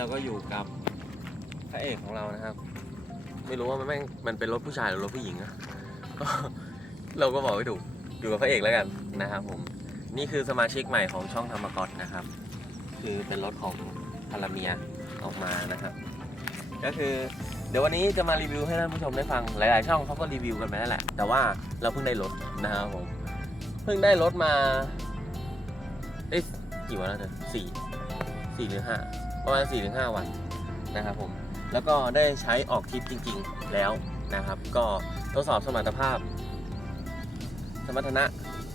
เราก็อยู่กับพระเอกของเรานะครับ ไม่รู้ว่ามันแม่งมันเป็นรถผู้ชายหรือรถผู้หญิงอะก็เราก็บอกไม่ถูกอยู่กับพระเอกแล้วกันนะครับผมนี่คือสมาชิกใหม่ของช่องธรรมกอตนะครับ คือเป็นรถของพาราเมียออกมานะครับ ก็คือเดี๋ยววันนี้จะมารีวิวให้ท่านผู้ชมได้ฟังหลาย ๆ ช่องเขาก็รีวิวกันไปแล้วแหละ แต่ว่าเราเพิ่งได้รถนะครับผมเพิ่งได้รถมาเอ้ยกี่วันแล้วเธอสี่สี่หรือห้า ประมาณสี่ถึงห้าวันนะครับผมแล้วก็ได้ใช้ออกทริปจริง ๆ แล้วนะครับ ก็ทดสอบสมรรถภาพ สมรรถนะ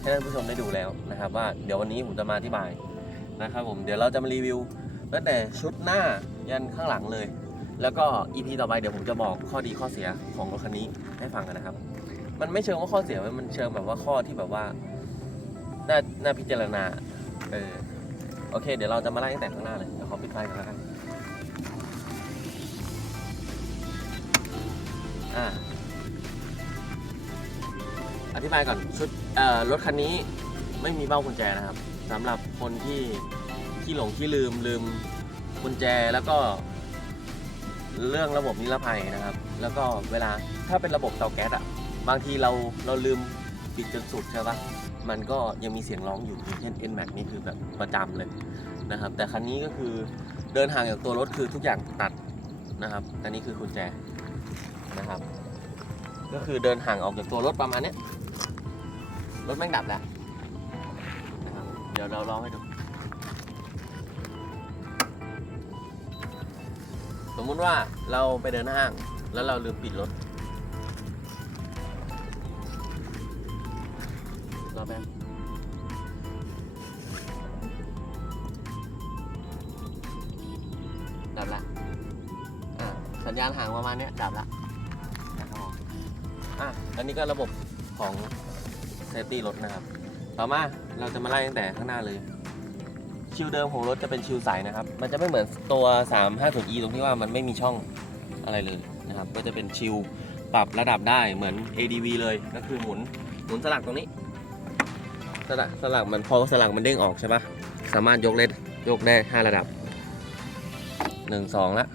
ให้ท่านผู้ชมได้ดูแล้วนะครับ ว่าเดี๋ยววันนี้ผมจะมาอธิบายนะครับผมเดี๋ยวเราจะมารีวิวตั้งแต่ชุดหน้ายันข้างหลังเลย แล้วก็ EP ต่อไปเดี๋ยวผมจะบอกข้อดีข้อเสียของรถคันนี้ให้ฟังกันนะครับ มันไม่เชิงว่าข้อเสียมันเชิงแบบว่าข้อที่แบบว่า น่าน่าพิจารณาเออ โอเค เดี๋ยวเราจะมาไล่ตั้งแต่ข้างหน้าเลยเดี๋ยวขอปิดไฟก่อนแล้วกันอ่าอธิบายก่อนชุดเอ่อรถคันนี้ไม่มีเบ้ากุญแจนะครับสำหรับคนที่ที่หลงที่ลืมลืมกุญแจแล้วก็เรื่องระบบนิรภัยนะครับ แล้วก็เวลาถ้าเป็นระบบเตาแก๊สอะบางทีเราเราลืมปิดจนสุดใช่ปะ มันก็ยังมีเสียงร้องอยู่อย่างเช่น n m a x นี่คือแบบประจำเลยนะครับ แต่คันนี้ก็คือเดินห่างจากตัวรถคือทุกอย่างตัดนะครับอันนี้คือกุญแจนะครับ ก็คือเดินห่างออกจากตัวรถประมาณนี้รถแม่งดับแล้วนะครับเดี๋ยวเราลองให้ดู สมมุติว่าเราไปเดินห้างแล้วเราลืมปิดรถ รอแป๊บดับละอ่าสัญญาณห่างประมาณเนี้ยดับละนะครับผมอะอันนี้ก็ระบบของเซฟตี้รถนะครับ ต่อมาเราจะมาไล่ตั้งแต่ข้างหน้าเลย ชิลเดิมของรถจะเป็นชิลใสนะครับ มันจะไม่เหมือนตัว 350e ตรงที่ว่ามันไม่มีช่องอะไรเลยนะครับ ก็จะเป็นชิลปรับระดับได้เหมือน ADV เลย ก็คือหมุนหมุนสลักตรงนี้ สลักสลักมันพอสลักมันเด้งออกใช่ปะสามารถยกเล็ดยกได้5ระดับ1 2ละ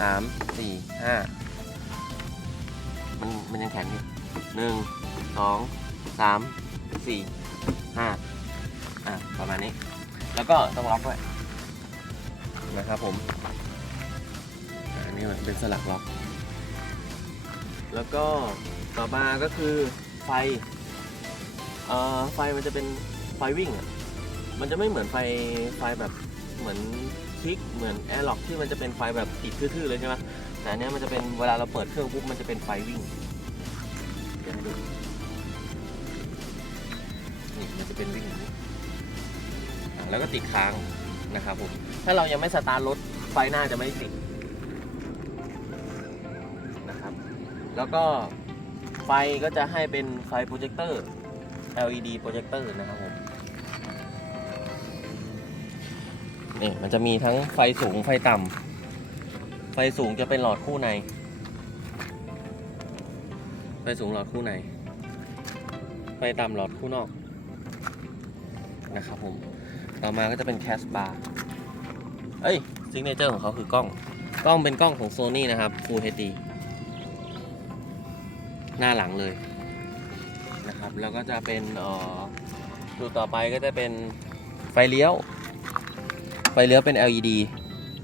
3 4 5มันมันยังแข็งอยู่หนึ่งสองสามสี่ห้าอะประมาณนี้ แล้วก็ต้องล็อกด้วยนะครับผมอันนี้เป็นสลักล็อก แล้วก็ต่อมาก็คือไฟ อ่อไฟมันจะเป็นไฟวิ่งอะมันจะไม่เหมือนไฟไฟแบบเหมือนคลิกเหมือนแอร์ล็อกที่มันจะเป็นไฟแบบติดทื่อๆเลยใช่ไหมแต่อันเนี้ยมันจะเป็นเวลาเราเปิดเครื่องปุ๊บมันจะเป็นไฟวิ่งเดี๋ยวให้ดูนี่มันจะเป็นวิ่งอย่างนี้อะแล้วก็ติดค้างนะครับผมถ้าเรายังไม่สตาร์ทรถไฟหน้าจะไม่ติดนะครับ แล้วก็ไฟก็จะให้เป็นไฟโปรเจคเตอร์ LED โปรเจคเตอร์นะครับผมนี่มันจะมีทั้งไฟสูงไฟต่ำไฟสูงจะเป็นหลอดคู่ใน ไฟสูงหลอดคู่ใน ไฟต่ำหลอดคู่นอกนะครับผม ต่อมาก็จะเป็นแคสบาร์เอ้ยซิงเนเจอร์ของเขาคือกล้อง กล้องเป็นกล้องของ Sony นะครับ Full HD หน้าหลังเลย นะครับ แล้วก็จะเป็นเอ่อตัวต่อไปก็จะเป็นไฟเลี้ยว ไฟเลี้ยวเป็น LED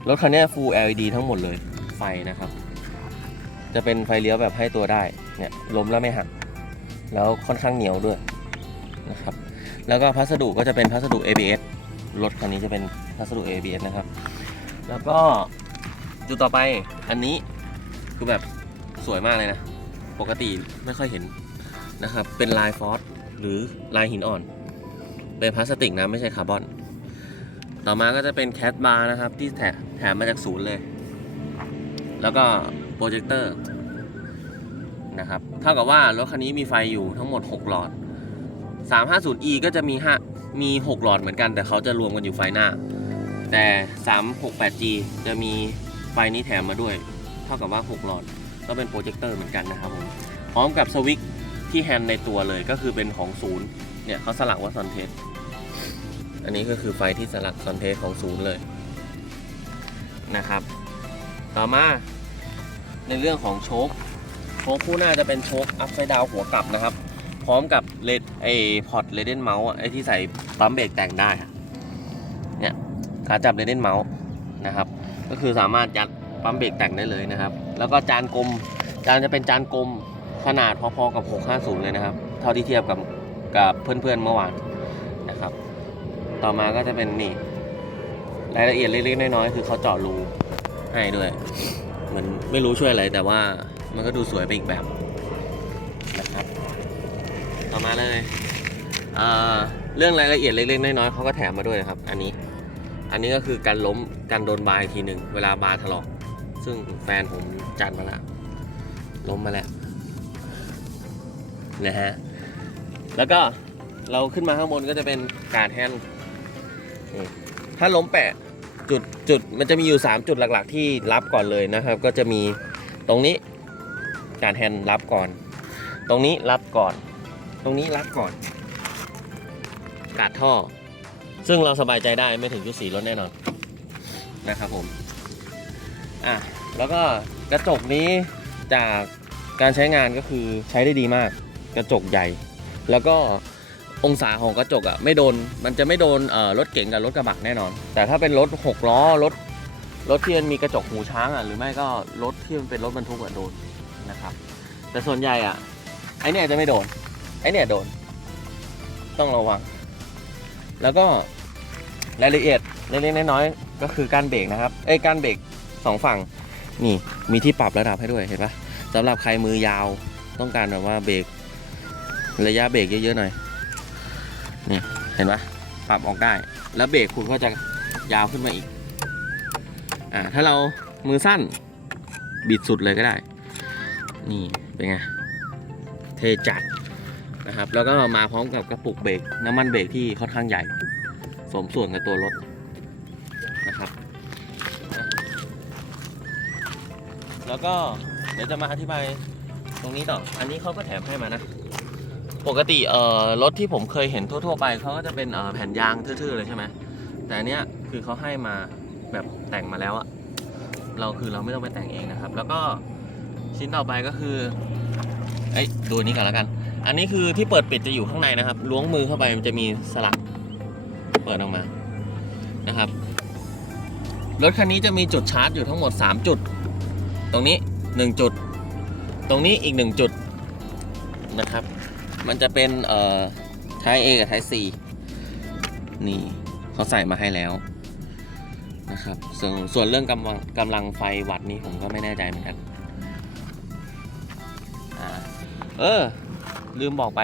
รถคันนี้ Full LED ทั้งหมดเลยไฟนะครับ จะเป็นไฟเลี้ยวแบบให้ตัวได้เนี่ยล้มแล้วไม่หัก แล้วค่อนข้างเหนียวด้วยนะครับแล้วก็พัสดุก็จะเป็นพัสดุ ABS รถคันนี้จะเป็นพัสดุ ABS นะครับ แล้วก็จุดต่อไปอันนี้คือแบบสวยมากเลยนะ ปกติไม่ค่อยเห็น นะครับ เป็นลายฟอสหรือลายหินอ่อน เป็นพลาสติกนะไม่ใช่คาร์บอน ต่อมาก็จะเป็นแคทบาร์นะครับ ที่แถแถมมาจากศูนย์เลย แล้วก็โปรเจคเตอร์นะครับ เท่ากับว่ารถคันนี้มีไฟอยู่ทั้งหมด 6 หลอด 350e ก็จะมี5มี 6 หลอดเหมือนกัน แต่เขาจะรวมกันอยู่ไฟหน้า แต่ 368g จะมีไฟนี้แถมมาด้วย เท่ากับว่า 6 หลอด ก็เป็นโปรเจคเตอร์เหมือนกันนะครับผม พร้อมกับสวิตช์ ที่แฮนด์ในตัวเลยก็คือเป็นของศูนย์เนี่ยเขาสลักว่าซอนเทสอันนี้ก็คือไฟที่สลักซอนเทสของศูนย์เลยนะครับ ต่อมาในเรื่องของโชคโชคคู่หน้าจะเป็นโชคอัพไซด์ดาวหัวกลับนะครับ พร้อมกับเลดไอพอร์ตเรเดนเมาส์ไอที่ใส่ปั๊มเบรกแต่งได้เนี่ยขาจับเรเดนเมาส์นะครับ ก็คือสามารถยัดปั๊มเบรกแต่งได้เลยนะครับ แล้วก็จานกลมจานจะเป็นจานกลม ขนาดพอๆกับ 650 เลยนะครับ เท่าที่เทียบกับกับเพื่อนๆเมื่อวานนะครับ ต่อมาก็จะเป็นนี่รายละเอียดเล็กๆน้อยๆคือเขาเจาะรูให้ด้วย เหมือนไม่รู้ช่วยอะไรแต่ว่ามันก็ดูสวยไปอีกแบบนะครับ ต่อมาเลยเเรื่องรายละเอียดเล็กๆน้อยๆเขาก็แถมมาด้วยนะครับ อันนี้ อันนี้ก็คือการล้มการโดนบาร์อีกทีหนึ่งเวลาบาร์ถลอก ซึ่งแฟนผมจัดมาแล้วล้มมาแล้ว นะฮะ แล้วก็เราขึ้นมาข้างบนก็จะเป็นการแฮนด์ถ้าล้มแปะจุดจุดมันจะมีอยู่ 3 จุดหลักๆ ที่รับก่อนเลยนะครับ ก็จะมีตรงนี้การแฮนด์รับก่อน ตรงนี้รับก่อน ตรงนี้รับก่อน กาดท่อ ซึ่งเราสบายใจได้ไม่ถึงจุดสีรถแน่นอนนะครับผมอะแล้วก็กระจกนี้จากการใช้งานก็คือใช้ได้ดีมาก กระจกใหญ่ แล้วก็องศาของกระจกอะไม่โดนมันจะไม่โดนรถเก๋งกับรถกระบะแน่นอน แต่ถ้าเป็นรถหกล้อรถรถที่มันมีกระจกหูช้างอะหรือไม่ก็รถที่มันเป็นรถบรรทุกอะโดนนะครับ แต่ส่วนใหญ่อะไอเนี่ยจะไม่โดนไอเนี่ยโดน ต้องระวัง แล้วก็รายละเอียดเล็กๆน้อยๆก็คือการเบรกนะครับเอ้ยการเบรกสองฝั่งนี่มีที่ปรับระดับให้ด้วยเห็นปะสำหรับใครมือยาวต้องการแบบว่าเบรก ระยะเบรกเยอะๆหน่อยนี่เห็นปะปรับออกได้ แล้วเบรกคุณก็จะยาวขึ้นมาอีกอ่าถ้าเรามือสั้นบิดสุดเลยก็ได้ นี่เป็นไงเทจัดนะครับ แล้วก็มาพร้อมกับกระปุกเบรกน้ำมันเบรกที่ค่อนข้างใหญ่ สมส่วนกับตัวรถนะครับ แล้วก็เดี๋ยวจะมาอธิบายตรงนี้ต่อ อันนี้เขาก็แถมให้มานะ ปกติเอ่อรถที่ผมเคยเห็นทั่ว ๆ ไปเขาก็จะเป็นเอ่อแผ่นยางทื่อๆเลยใช่ไหมแต่อันเนี้ยคือเขาให้มาแบบแต่งมาแล้วอะเราคือเราไม่ต้องไปแต่งเองนะครับ แล้วก็ชิ้นต่อไปก็คือเอ้ยดูอันนี้กันแล้วกัน อันนี้คือที่เปิดปิดจะอยู่ข้างในนะครับ ล้วงมือเข้าไปมันจะมีสลักเปิดออกมานะครับรถคันนี้จะมีจุดชาร์จอยู่ทั้งหมด 3 จุด ตรงนี้ 1 จุด ตรงนี้อีก 1 จุดนะครับ มันจะเป็นเอ่อ Type A กับ Type C นี่เขาใส่มาให้แล้วนะครับส่วนส่วนเรื่องกำลังกำลังไฟวัดนี้ผมก็ไม่แน่ใจเหมือนกันอ่าเออ ลืมบอกไป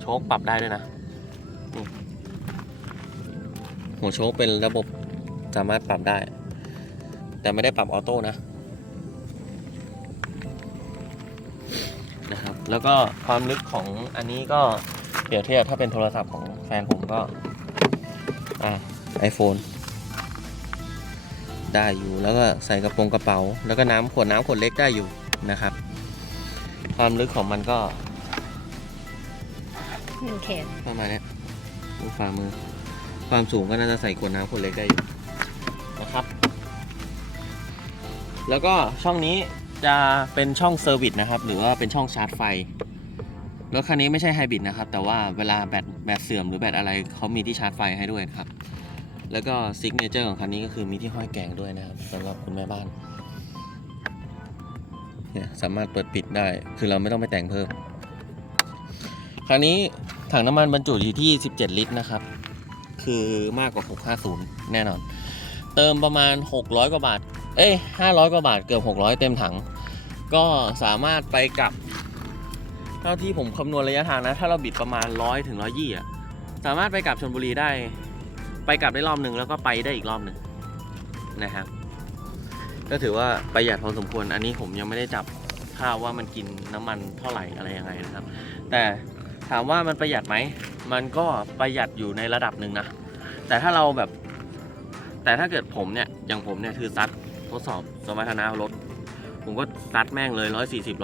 โชคปรับได้ด้วยนะ หัวโชคเป็นระบบสามารถปรับได้ แต่ไม่ได้ปรับออโต้นะ แล้วก็ความลึกของอันนี้ก็เปรียบเทียบถ้าเป็นโทรศัพท์ของแฟนผมก็อ่าไอโฟนได้อยู่แล้วก็ใส่กระโปรงกระเป๋า แล้วก็น้ำขวดน้ำขวดเล็กได้อยู่นะครับ ความลึกของมันก็หนึ่งเขตประมาณเนี้ยดูฝ่ามือ ความสูงก็น่าจะใส่ขวดน้ำขวดเล็กได้อยู่นะครับ แล้วก็ช่องนี้ จะเป็นช่องเซอร์วิสนะครับ หรือว่าเป็นช่องชาร์จไฟ รถคันนี้ไม่ใช่ไฮบริดนะครับ แต่ว่าเวลาแบตแบตเสื่อมหรือแบตอะไรเขามีที่ชาร์จไฟให้ด้วยนะครับ แล้วก็ซิกเนเจอร์ของคันนี้ก็คือมีที่ห้อยแกงด้วยนะครับสำหรับคุณแม่บ้านเนี่ยสามารถเปิดปิดได้ คือเราไม่ต้องไปแต่งเพิ่มคราวนี้ถังน้ำมันบรรจุอยู่ที่ 17 ลิตรนะครับ คือมากกว่า 650 แน่นอน เติมประมาณ 600 กว่าบาท เอ้ย500กว่าบาทเกือบ600เต็มถัง ก็สามารถไปกลับ เท่าที่ผมคำนวณระยะทางนะ ถ้าเราบิดประมาณ100ถึง120อะ สามารถไปกลับชลบุรีได้ ไปกลับได้รอบหนึ่งแล้วก็ไปได้อีกรอบหนึ่งนะครับ ก็ถือว่าประหยัดพอสมควร อันนี้ผมยังไม่ได้จับค่าว่ามันกินน้ำมันเท่าไหร่อะไรยังไงนะครับ แต่ถามว่ามันประหยัดไหม มันก็ประหยัดอยู่ในระดับหนึ่งนะ แต่ถ้าเราแบบ แต่ถ้าเกิดผมเนี่ย อย่างผมเนี่ยคือซัด ทดสอบสมรรถนะรถ ผมก็ซัดแม่งเลย 140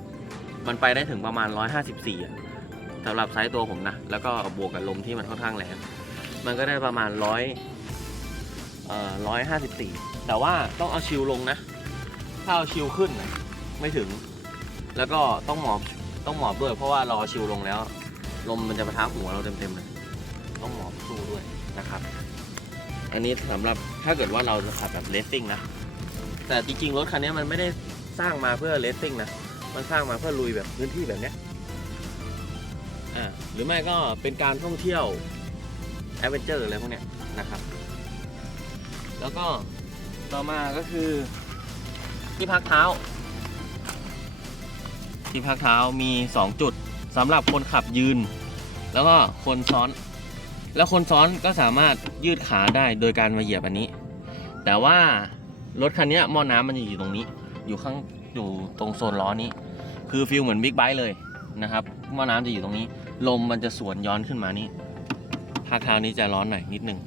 150 มันไปได้ถึงประมาณ 154อะสำหรับไซส์ตัวผมนะ แล้วก็บวกกับลมที่มันค่อนข้างแรงมันก็ได้ประมาณ 100เอ่อ154 แต่ว่าต้องเอาชิลลงนะ ถ้าเอาชิลขึ้นนะไม่ถึง แล้วก็ต้องหมอบต้องหมอบด้วย เพราะว่าเราเอาชิลลงแล้ว ลมมันจะประทับหัวเราเต็มๆเลยต้องหมอบสู้ด้วยนะครับ อันนี้สำหรับถ้าเกิดว่าเราจะขับแบบเลสซิ่งนะ แต่จริงๆ รถคันนี้มันไม่ได้สร้างมาเพื่อเลสซิ่งนะ มันสร้างมาเพื่อลุยแบบพื้นที่แบบเนี้ยอ่าหรือไม่ก็เป็นการท่องเที่ยวแอดเวนเจอร์อะไรพวกเนี้ยนะครับ แล้วก็ต่อมาก็คือที่พักเท้า ที่พักเท้ามี 2 จุดสำหรับคนขับยืน แล้วก็คนซ้อน แล้วคนซ้อนก็สามารถยืดขาได้โดยการมาเหยียบอันนี้ แต่ว่า รถคันนี้หม้อน้ำมันจะอยู่ตรงนี้ อยู่ข้างอยู่ตรงโซนล้อนี้ คือฟิลเหมือนบิ๊กไบค์เลยนะครับหม้อน้ำจะอยู่ตรงนี้ ลมมันจะสวนย้อนขึ้นมานี่ภาคเท้านี้จะร้อนหน่อยนิดนึง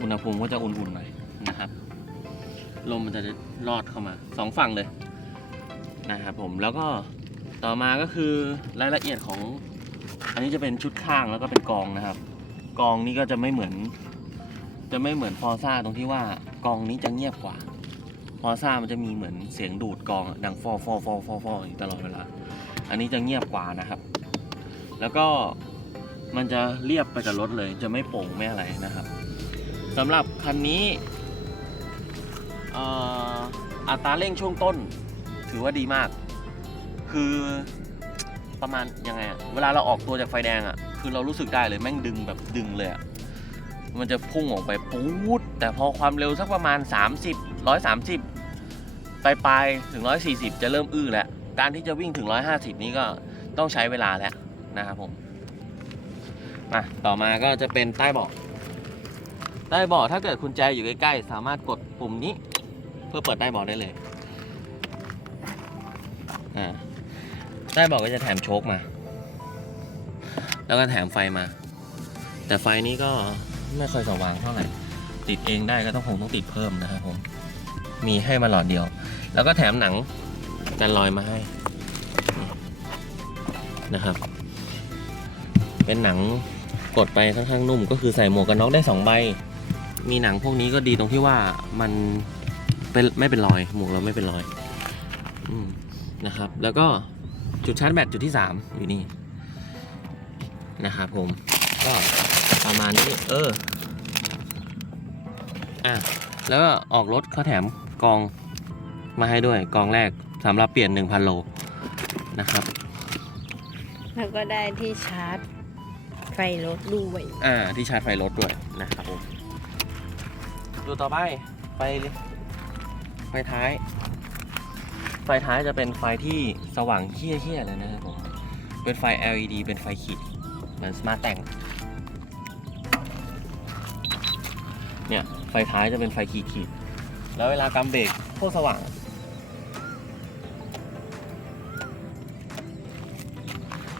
อุณหภูมิก็จะอุ่นๆหน่อยนะครับ ลมมันจะลอดเข้ามาสองฝั่งเลยนะครับผมแล้วก็ต่อมาก็คือรายละเอียดของ อันนี้จะเป็นชุดข้างแล้วก็เป็นกองนะครับ กองนี้ก็จะไม่เหมือน จะไม่เหมือนฟอซ่าตรงที่ว่ากองนี้จะเงียบกว่า ฟอซ่ามันจะมีเหมือนเสียงดูดกองดังฟอฟอฟอฟอฟออยู่ตลอดเวลา อันนี้จะเงียบกว่านะครับ แล้วก็มันจะเรียบไปกับรถเลย จะไม่โป่งไม่อะไรนะครับสำหรับคันนี้อัตราเร่งช่วงต้น ถือว่าดีมาก คือประมาณยังไงเวลาเราออกตัวจากไฟแดงอะ่ะ คือเรารู้สึกได้เลยแม่งดึงแบบดึงเลยอะ่ะ มันจะพุ่งออกไปปู๊ดแต่พอความเร็วสักประมาณ 30 130 ปลายปลายถึง 140 จะเริ่มอื้อแล้ว การที่จะวิ่งถึง 150 นี้ก็ต้องใช้เวลาแล้วนะครับผมมาต่อมาก็จะเป็นใต้เบาะใต้เบาะถ้าเกิดคุณแจอยู่ใกล้ๆ สามารถกดปุ่มนี้ เพื่อเปิดใต้เบาะได้เลยอ่าใต้เบาะก็จะแถมโชคมา แล้วก็แถมไฟมา แต่ไฟนี้ก็ ไม่ค่อยสว่างเท่าไหร่ ติดเองได้ก็ต้องคงต้องติดเพิ่มนะครับผม มีให้มาหลอดเดียว แล้วก็แถมหนังกันรอยมาให้นะครับ เป็นหนังกดไปค่อนข้างนุ่ม ก็คือใส่หมวกกันน็อกได้สองใบ มีหนังพวกนี้ก็ดีตรงที่ว่ามันเป็นไม่เป็นรอย หมวกเราไม่เป็นรอยอนะครับ แล้วก็จุดชาร์จแบตจุดที่ 3 อยู่นี่นะครับผมก็ ประมาณนี้ เออ อะ แล้วก็ออกรถเขาแถมกองมาให้ด้วยกองแรกสำหรับเปลี่ยน 1,000 โลนะครับ แล้วก็ได้ที่ชาร์จไฟรถด้วยอ่า ที่ชาร์จไฟรถด้วยนะครับผมดูต่อไปไฟไฟท้าย ไฟท้ายจะเป็นไฟที่สว่างเฮี้ยๆเลยนะครับผมเป็นไฟ LED เป็นไฟขีดเหมือนสมาร์ทแต่ง ไฟท้ายจะเป็นไฟขีดขีดแล้วเวลากำเบรกโคตรสว่าง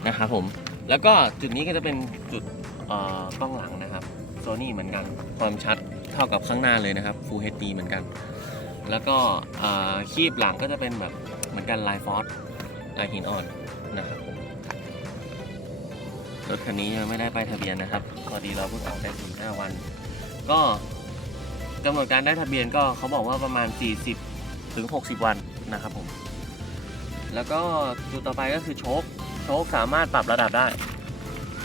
นะครับผม แล้วก็จุดนี้ก็จะเป็นจุดเอ่อกล้องหลังนะครับโซนี่เหมือนกัน ความชัดเท่ากับข้างหน้าเลยนะครับ Full HD เหมือนกัน แล้วก็เอ่อคีบหลังก็จะเป็นแบบเหมือนกันลายฟอสลายหินอ่อนนะครับผมรถคันนี้ยังไม่ได้ป้ายทะเบียนนะครับ พอดีเราเพิ่งออกได้สี่ห้าวัน ก็ กำหนดการได้ทะเบียนก็เขาบอกว่าประมาณ 40 ถึง 60 วันนะครับผม แล้วก็จุดต่อไปก็คือโชคโชคสามารถปรับระดับได้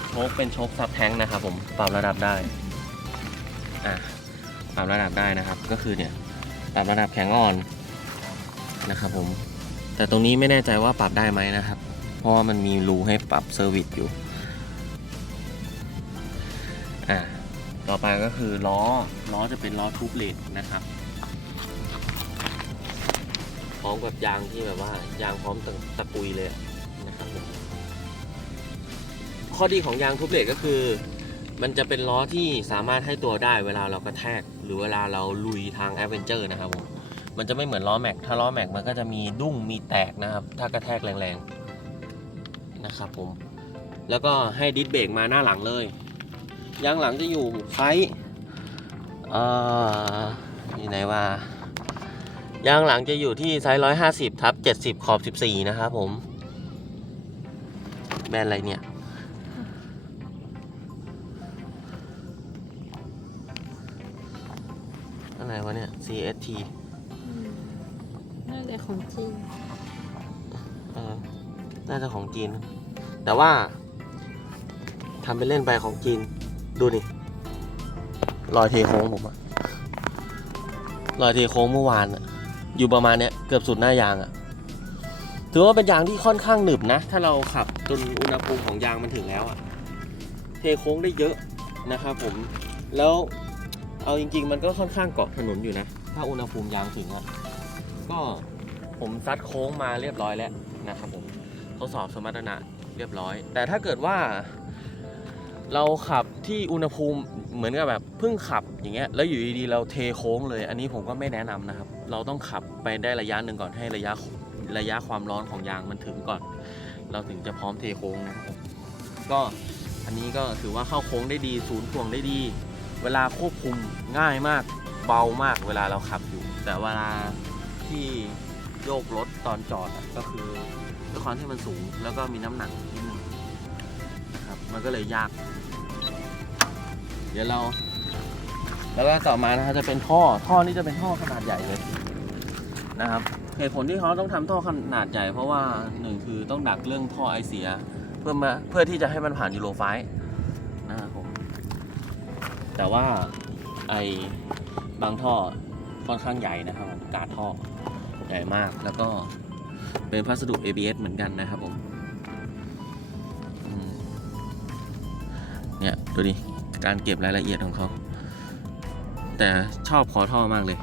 โชคเป็นโชคซับแทงนะครับผมปรับระดับได้อะปรับระดับได้นะครับ ก็คือเนี่ยปรับระดับแข็งอ่อนนะครับผม แต่ตรงนี้ไม่แน่ใจว่าปรับได้ไหมนะครับ เพราะว่ามันมีรูให้ปรับเซอร์วิสอยู่อะ ต่อไปก็คือล้อล้อจะเป็นล้อทูบเลดนะครับพร้อมกับยางที่แบบว่ายางพร้อมตะตะกุยเลยนะครับผมข้อดีของยางทูบเลดก็คือ มันจะเป็นล้อที่สามารถให้ตัวได้เวลาเรากระแทก หรือเวลาเราลุยทางแอดเวนเจอร์นะครับผมมันจะไม่เหมือนล้อแม็กถ้าล้อแม็กมันก็จะมีดุ้งมีแตกนะครับ ถ้ากระแทกแรงๆนะครับผมแล้วก็ให้ดิสเบรกมาหน้าหลังเลย ยางหลังจะอยู่ไซส์เอ่ออยู่ไหนว่ายางหลังจะอยู่ที่ไซส์150ทับ70ขอบ14นะครับผม แบรนด์อะไรเนี่ยออะไรวะเนี่ย CST น่าจะของจริงเออน่าจะของจีน แต่ว่าทำเป็นเล่นไปของจีน ดูนี่รอยเทโค้งผมอะรอยเทโค้งเมื่อวานอะอยู่ประมาณเนี้ยเกือบสุดหน้ายางอะถือว่าเป็นยางที่ค่อนข้างหนึบนะ ถ้าเราขับจนอุณหภูมิของยางมันถึงแล้วอะเทโค้งได้เยอะนะครับผมแล้วเอาจริง ๆ มันก็ค่อนข้างเกาะถนนอยู่นะ ถ้าอุณหภูมิยางถึงอะก็ผมซัดโค้งมาเรียบร้อยแล้วนะครับผมทดสอบสมรรถนะเรียบร้อย แต่ถ้าเกิดว่า เราขับที่อุณหภูมิเหมือนกับแบบเพิ่งขับอย่างเงี้ยแล้วอยู่ดีๆเราเทโค้งเลย อันนี้ผมก็ไม่แนะนำนะครับ เราต้องขับไปได้ระยะหนึ่งก่อนให้ระยะระยะความร้อนของยางมันถึงก่อน เราถึงจะพร้อมเทโค้งนะครับก็อันนี้ก็ถือว่าเข้าโค้งได้ดีศูนย์ถ่วงได้ดี เวลาควบคุมง่ายมากเบามากเวลาเราขับอยู่ แต่เวลาที่โยกรถตอนจอดก็คือด้วยความที่มันสูงแล้วก็มีน้ำหนักนิด มันก็เลยยาก เดี๋ยวเรา แล้วก็ต่อมานะครับจะเป็นท่อท่อนี่จะเป็นท่อขนาดใหญ่เลยนะครับเหตุผลที่เขาต้องทำท่อขนาดใหญ่ เพราะว่าหนึ่งคือต้องดักเรื่องท่อไอเสีย เพื่อมาเพื่อที่จะให้มันผ่านยูโรไฟนะครับผมแต่ว่าไอบางท่อค่อนข้างใหญ่นะครับกาท่อใหญ่มากแล้วก็เป็นพัสดุ ABS เหมือนกันนะครับผม ดูดิ การเก็บรายละเอียดของเขา แต่ชอบคอท่อมากเลย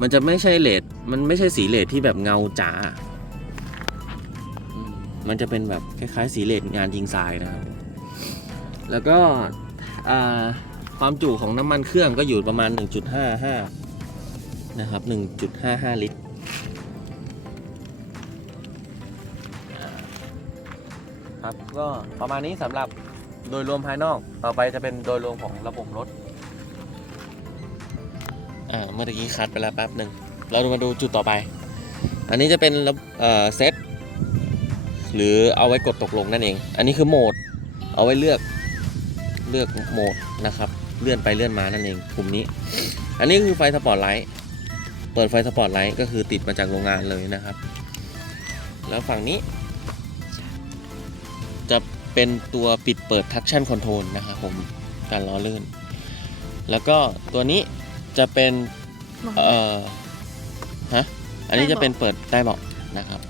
มันจะไม่ใช่เลดมันไม่ใช่สีเลดที่แบบเงาจ๋า มันจะเป็นแบบคล้ายๆ สีเลดงานยิงทรายนะครับ แล้วก็ความจุของน้ำมันเครื่องก็อยู่ประมาณ 1.55 นะครับ 1.55 ลิตรครับก็ประมาณนี้สำหรับ โดยรวมภายนอก ต่อไปจะเป็นโดยรวมของระบบรถ อ่าเมื่อกี้คัดไปแล้วแป๊บหนึ่ง เรามาดูจุดต่อไป อันนี้จะเป็นระเอ่อเซตหรือเอาไว้กดตกลงนั่นเอง อันนี้คือโหมด เอาไว้เลือกเลือกโหมดนะครับ เลื่อนไปเลื่อนมานั่นเองปุ่มนี้ อันนี้คือไฟสปอตไลท์ เปิดไฟสปอตไลท์ก็คือติดมาจากโรงงานเลยนะครับ แล้วฝั่งนี้ เป็นตัวปิดเปิด traction control นะครับผมการล้อลื่น แล้วก็ตัวนี้จะเป็นเอ่อฮะอันนี้จะเป็นเปิดใต้เบาะนะครับ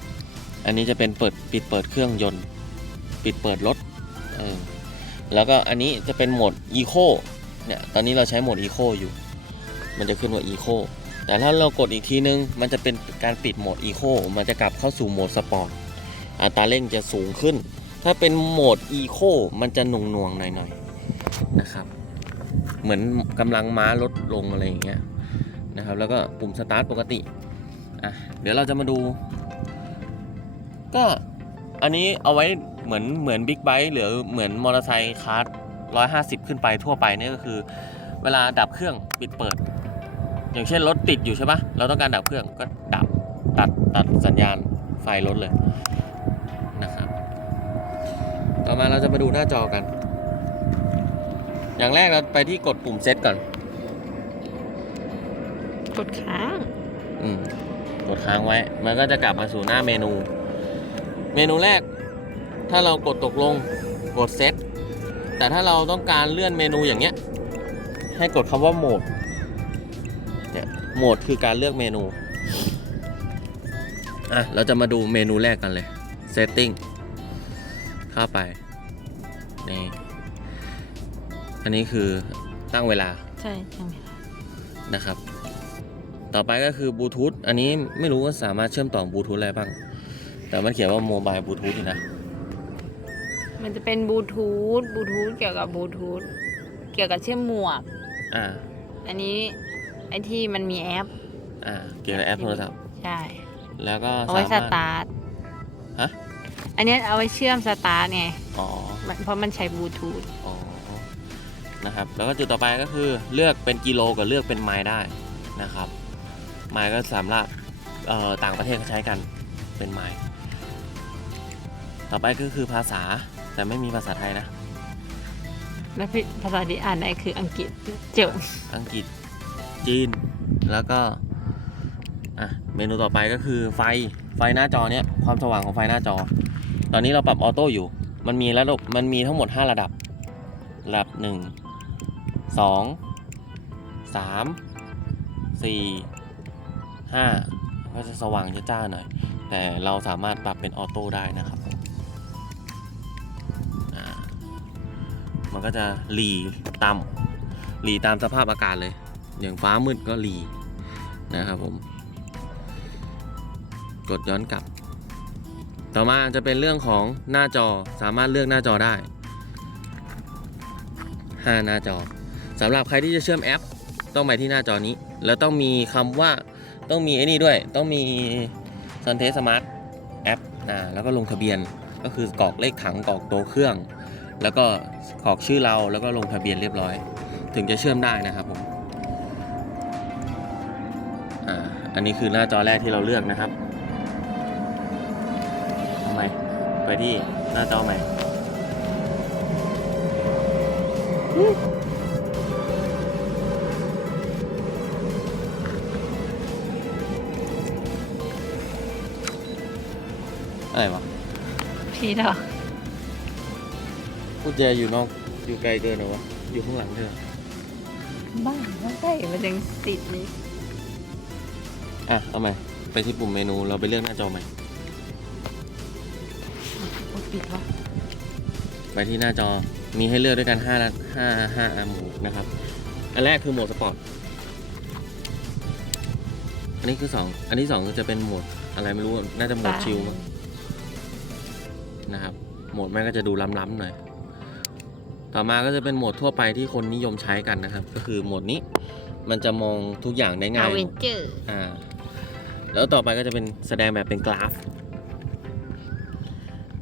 อันนี้จะเป็นเปิดปิดเปิดเครื่องยนต์ ปิดเปิดรถเออแล้วก็อันนี้จะเป็นโหมด Eco เนี่ยตอนนี้เราใช้โหมด Eco อยู่ มันจะขึ้นว่า Eco แต่ถ้าเรากดอีกทีนึง มันจะเป็นการปิดโหมด Eco มันจะกลับเข้าสู่โหมดสปอร์ตอัตราเร่งจะสูงขึ้น ถ้าเป็นโหมด Eco มันจะหน่วงหน่วงหน่อยๆนะครับ เหมือนกำลังม้าลดลงอะไรอย่างเงี้ยนะครับ แล้วก็ปุ่มสตาร์ทปกติอะเดี๋ยวเราจะมาดู ก็อันนี้เอาไว้เหมือนเหมือนบิ๊กไบค์หรือเหมือนมอเตอร์ไซค์คาร์ดร้อยห้าสิบขึ้นไปทั่วไปนี่ก็คือ เวลาดับเครื่องปิดเปิด อย่างเช่นรถติดอยู่ใช่ปะเราต้องการดับเครื่องก็ดับตัดตัดสัญญาณไฟรถเลย ต่อมาเราจะมาดูหน้าจอกัน อย่างแรกเราไปที่กดปุ่มเซตก่อน กดค้าง อืม กดค้างไว้ มันก็จะกลับมาสู่หน้าเมนู เมนูแรก ถ้าเรากดตกลง กดเซต แต่ถ้าเราต้องการเลื่อนเมนูอย่างเงี้ย ให้กดคำว่าโหมด เนี่ย โหมดคือการเลือกเมนู อะ เราจะมาดูเมนูแรกกันเลย setting เข้าไปนี่อันนี้คือตั้งเวลาใช่ใช่ไหมคะนะครับ ต่อไปก็คือบลูทูธอันนี้ไม่รู้ว่าสามารถเชื่อมต่อบลูทูธอะไรบ้าง แต่มันเขียนว่าโมบายบลูทูธอยู่นะ มันจะเป็นบลูทูธบลูทูธเกี่ยวกับบลูทูธเกี่ยวกับเชื่อมหมวกอ่าอันนี้ไอที่มันมีแอปอ่าเกี่ยวกับแอปโทรศัพท์ใช่แล้วก็เอาสาไว้สมารถตาร์ทฮะ อันเนี้ยเอาไว้เชื่อมสตาร์ทไงอ๋อมันเพราะมันใช้บลูทูธอ๋อนะครับแล้วก็จุดต่อไปก็คือเลือกเป็นกิโลกับเลือกเป็นไมล์ได้นะครับไมล์ก็สามารถเอ่อต่างประเทศเขาใช้กันเป็นไมล์ต่อไปก็คือภาษาแต่ไม่มีภาษาไทยนะแล้วพี่ภาษาที่อ่านได้คืออังกฤษเจ๋งอังกฤษจีนแล้วก็อะเมนูต่อไปก็คือไฟไฟหน้าจอเนี้ยความสว่างของไฟหน้าจอ ตอนนี้เราปรับออโต้อยู่ มันมีระดับ มันมีทั้งหมด 5 ระดับ ระดับ 1 2 3 4 5 ก็จะสว่างจ้าๆหน่อย แต่เราสามารถปรับเป็นออโต้ได้นะครับมันก็จะหลีต่ำหลีตามสภาพอากาศเลย อย่างฟ้ามืดก็หลีนะครับผม กดย้อนกลับ ต่อมาจะเป็นเรื่องของหน้าจอสามารถเลือกหน้าจอได้ 5 หน้าจอสำหรับใครที่จะเชื่อมแอป ต้องไปที่หน้าจอนี้ แล้วต้องมีคำว่าต้องมีไอ้นี่ด้วย ต้องมี s u n t e Smart แอปนะแล้วก็ลงทะเบียนก็คือกรอกเลขถังกรอกตัวเครื่อง แล้วก็กรอกชื่อเราแล้วก็ลงทะเบียนเรียบร้อย ถึงจะเชื่อมได้นะครับผมอ่าอันนี้คือหน้าจอแรกที่เราเลือกนะครับ ไปที่หน้าจอใหม่อะไรวะพี่ดอกกุญแจอยู่นอกอยู่ไกลเกินเหรอวะ อยู่ข้างหลังเธอบ้าไม่ใช่มันยังติดนี่อะเอาใหม่ไปที่ปุ่มเมนูเราไปเลือกหน้าจอใหม่กด ปิดวะไปที่หน้าจอมีให้เลือกด้วยกัน5ละ5 5โหมดนะครับ อันแรกคือโหมดสปอร์ต อันนี้คือ2อันที่2ก็จะเป็นโหมดอะไรไม่รู้ น่าจะโหมดชิลมั้งนะครับ โหมดแม่งก็จะดูล้ำๆหน่อย ต่อมาก็จะเป็นโหมดทั่วไปที่คนนิยมใช้กันนะครับ ก็คือโหมดนี้ มันจะมองทุกอย่างได้ง่าอายเวนเจอร์อ่า แล้วต่อไปก็จะเป็นแสดงแบบเป็นกราฟ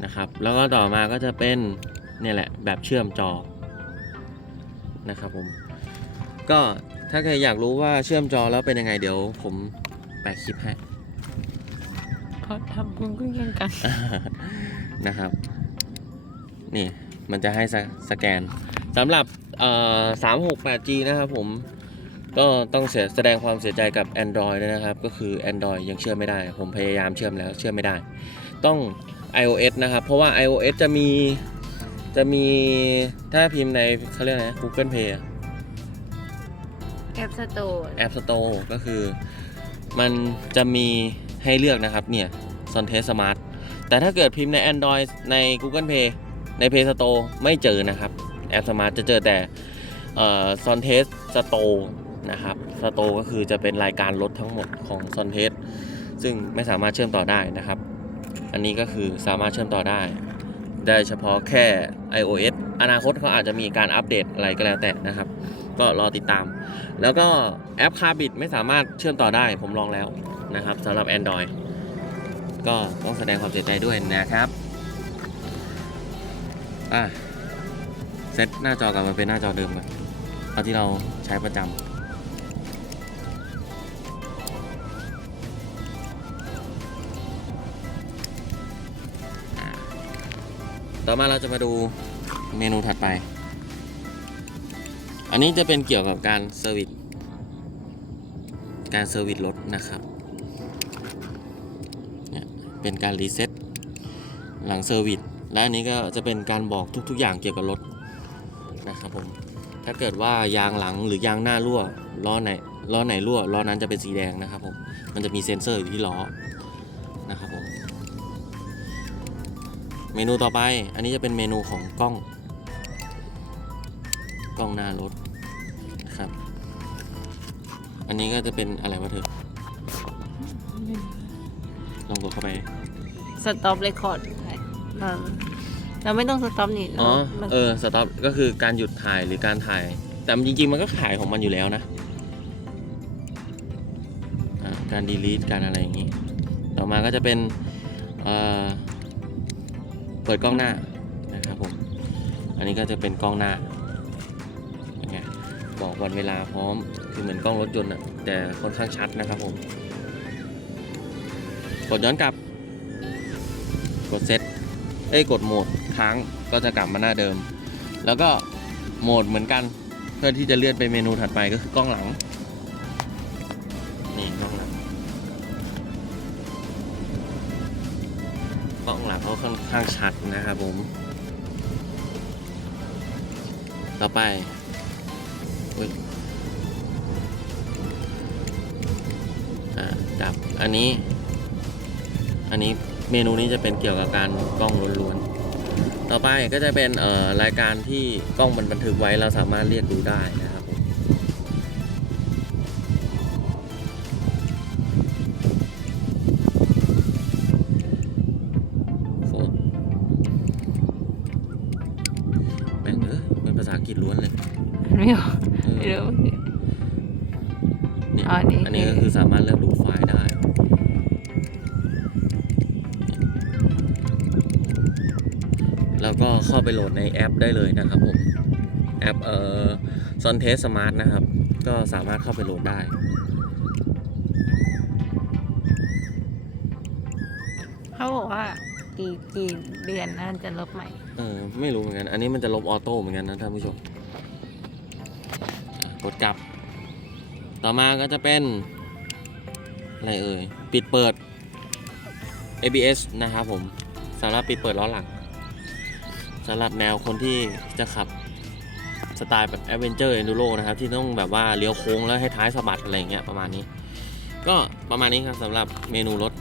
นะครับ แล้วก็ต่อมาก็จะเป็นเนี่ยแหละแบบเชื่อมจอนะครับผม ก็ถ้าใครอยากรู้ว่าเชื่อมจอแล้วเป็นยังไงเดี๋ยวผมแปะคลิปให้เขาทำกุ้งกุ้งยังกันนะครับ นี่มันจะให้สสแกนสำหรับเอ่อ 368G นะครับผมก็ต้องเสียแสดงความเสียใจกับ Android ด้วยนะครับ ก็คือ Android ยังเชื่อมไม่ได้ ผมพยายามเชื่อมแล้วเชื่อมไม่ได้ ต้อง iOS นะครับ เพราะว่า iOS จะมีจะมีถ้าพิมพ์ในเขาเรียกอะไรนะ Google Play อะแอปสโตร์ App Store ก็คือ มันจะมีให้เลือกนะครับเนี่ย s o n t e Smart แต่ถ้าเกิดพิมพ์ใน Android ใน Google Play ใน Play Store ไม่เจอนะครับ แอป Smart จะเจอแต่เอ่อ s o n t e Store นะครับ Store ก็คือจะเป็นรายการรถทั้งหมดของ s o n t e ซึ่งไม่สามารถเชื่อมต่อได้นะครับ อันนี้ก็คือสามารถเชื่อมต่อได้ ได้เฉพาะแค่ iOS อนาคตเขาอาจจะมีการอัปเดตอะไรก็แล้วแต่นะครับ ก็รอติดตาม แล้วก็แอปคาบิดไม่สามารถเชื่อมต่อได้ผมลองแล้วนะครับสำหรับ Android ก็ต้องแสดงความเสียใจด้วยนะครับอะเซตหน้าจอกลับมาเป็นหน้าจอเดิมก่อนเอาที่เราใช้ประจำ ต่อมาเราจะมาดูเมนูถัดไป อันนี้จะเป็นเกี่ยวกับการเซอร์วิส การเซอร์วิสรถนะครับ เป็นการรีเซ็ตหลังเซอร์วิส และอันนี้ก็จะเป็นการบอกทุก ๆ อย่างเกี่ยวกับรถนะครับผม ถ้าเกิดว่ายางหลังหรือยางหน้ารั่วล้อไหนล้อไหนรั่วล้อนั้นจะเป็นสีแดงนะครับผม มันจะมีเซ็นเซอร์อยู่ที่ล้อนะครับผม เมนูต่อไป อันนี้จะเป็นเมนูของกล้อง กล้องหน้ารถนะครับ อันนี้ก็จะเป็นอะไรวะเธอ ลองกดเข้าไป สต็อปเรคคอร์ดเราไม่ต้องสต็อปนี่อ๋อมันเออ สต็อปก็คือการหยุดถ่ายหรือการถ่าย แต่จริง ๆ มันก็ถ่ายของมันอยู่แล้วนะอ่าการดีลีทการอะไรอย่างนี้ ต่อมาก็จะเป็น เอ่อ เปิดกล้องหน้านะครับผมอันนี้ก็จะเป็นกล้องหน้าเป็นไงบอกวันเวลาพร้อมคือเหมือนกล้องรถยนต์อะแต่ค่อนข้างชัดนะครับผมกดย้อนกลับ กดเซตเอ้ยกดโหมดค้างก็จะกลับมาหน้าเดิม แล้วก็โหมดเหมือนกันเพื่อที่จะเลื่อนไปเมนูถัดไปก็คือกล้องหลัง กล้องหลังเขาค่อนข้างชัดนะครับผม ต่อไปอุ๊ยอ่าจับอันนี้ อันนี้เมนูนี้จะเป็นเกี่ยวกับการกล้องล้วนๆ ต่อไปก็จะเป็นเอ่อรายการที่กล้องมันบันทึกไว้เราสามารถเรียกดูได้นะ ก็คือสามารถเลือกดูไฟล์ได้แล้วก็เข้าไปโหลดในแอปได้เลยนะครับผม แอปเอ่อ s o n t e s Smart นะครับ ก็สามารถเข้าไปโหลดได้เขาบอกว่ากี่กี่เดือนน่าจะลบใหม่ เออไม่รู้เหมือนกัน อันนี้มันจะลบออโต้เหมือนกันนะท่านผู้ชมอะกดกลับ ต่อมาก็จะเป็น อะไรเอ่ย ปิดเปิด ABS นะครับผมสำหรับปิดเปิดล้อหลังสำหรับแนวคนที่จะขับสไตล์แบบ Adventure Enduro นะครับ ที่ต้องแบบว่าเลี้ยวโค้งแล้วให้ท้ายสะบัดอะไรเงี้ยประมาณนี้ ก็ประมาณนี้ครับสำหรับเมนูรถ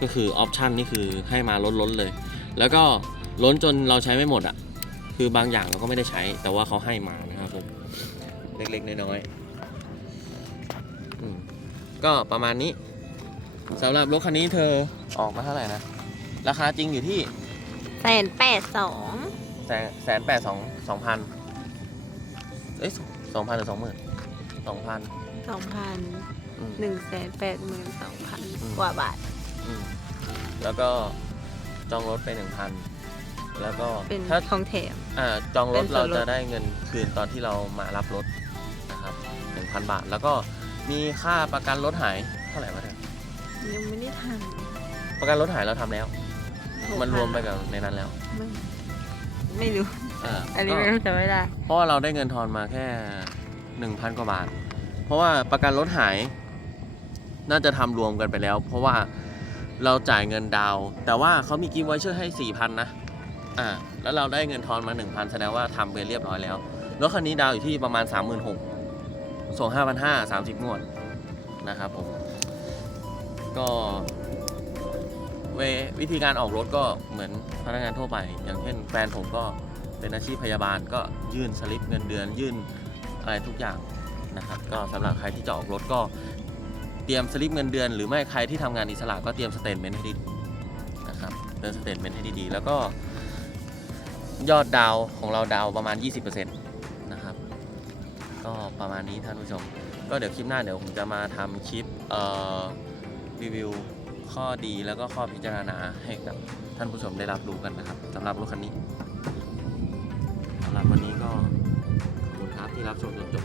ก็คือออปชันนี่คือให้มาล้นๆเลย แล้วก็ล้นจนเราใช้ไม่หมดอะ่ะ คือบางอย่างเราก็ไม่ได้ใช้ แต่ว่าเขาให้มานะครับผม เล็กๆ น้อยๆ ก็ประมาณนี้สำหรับรถคันนี้เธอออกมาเท่าไหร่นะ ราคาจริงอยู่ที่แสนแปดสองแสนแสนแปดสองสองพันเอ้ยสองพันหรือสองหมื่นสองพันสองพันอืม หนึ่งแสนแปดหมื่นสองพันอืมกว่าบาท อืมแล้วก็จองรถไปหนึ่งพันแล้วก็เป็นถ้า ของแถม อ่าจองรถเป็นส่เราวนลด จะได้เงินคืนตอนที่เรามารับรถนะครับ1,000บาท แล้วก็ มีค่าประกันรถหายเท่าไหร่วะเนี่ยยังไม่ได้ทประกันรถหายเราทำแล้วำมันรวมไปกับในนั้นแล้วไม่ไม่รู้อ่าอันนี้ก็ไม่รู้จะไม่ได้ เพราะว่าเราได้เงินทอนมาแค่1,000กว่าบาท เพราะว่าประกันรถหาย น่าจะทำรวมกันไปแล้ว เพราะว่าเราจ่ายเงินดาวน์แต่ว่าเขามีกิฟต์ไวเชอร์ให้4,000นะอ่าแล้วเราได้เงินทอนมา1,000แสดงว่าทำไปเรียบร้อยแล้วรถคันนี้ดาวน์อยู่ที่ประมาณ36,000 ส่ง5,500 30 งวดนะครับผม ก็เววิธีการออกรถก็เหมือนพนักงานทั่วไป อย่างเช่นแฟนผมก็เป็นอาชีพพยาบาลก็ยื่นสลิปเงินเดือนยื่นอะไรทุกอย่างนะครับ ก็สำหรับใครที่จะออกรถก็เตรียมสลิปเงินเดือน หรือไม่ใครที่ทำงานอิสระก็เตรียมสเตทเมนต์ให้ดีนะครับเตรียมสเตทเมนต์ให้ดีๆ แล้วก็ยอดดาวของเราดาวประมาณ 20%นะครับ ก็ประมาณนี้ท่านผู้ชม ก็เดี๋ยวคลิปหน้าเดี๋ยวผมจะมาทำคลิปเอ่อรีวิวข้อดีแล้วก็ข้อพิจารณาให้กับท่านผู้ชมได้รับรู้กันนะครับสำหรับรถคันนี้สำหรับวันนี้ก็ขอบคุณครับที่รับชมจนจบ